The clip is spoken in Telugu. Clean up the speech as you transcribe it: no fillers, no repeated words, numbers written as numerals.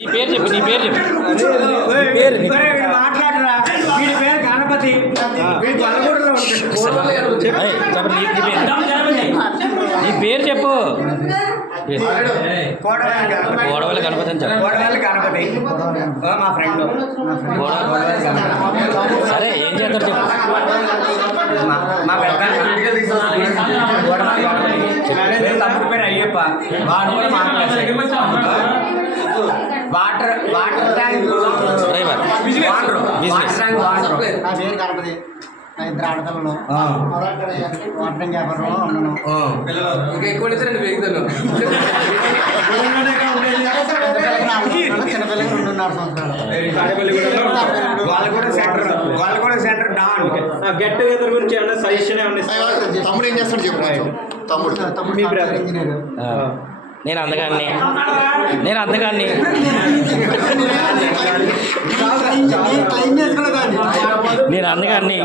నీ పేరు చెప్పు, నీ పేరు చెప్పు. మాట్లాడరా, వీడి పేరు గణపతి. నీ పేరు చెప్పు. గోడవల్లి గణపతి అని చెప్పు. గోడవల్లి గణపతి మా ఫ్రెండ్. సరే ఏం చేస్తారు చెప్పు. మా పెద్ద తమ్ముడు పేరు అయ్యప్ప. వాడు కూడా వాటర్ ట్యాంక్ డ్రైవర్ వాటర్ నా పేరు గణపతి. నా ఇద్దరు ఆడపిల్లలు వాటర్ వ్యాపారంలో ఉన్నాను. చిన్నపిల్లకి 2.5 సంవత్సరాలు. వాళ్ళు కూడా సెంటర్ గెట్ టుగెదర్ గురించి ఏమన్నా సజెషన్ ఏమన్నా తమ్ముడు ఏం చేస్తాడు చెప్పు. తమ్ముడు మీ బ్రదర్ ఇంజనీర్. నేను అందగాన్ని క్లైమ్ చేసుకోలేదు. నేను అందగాన్ని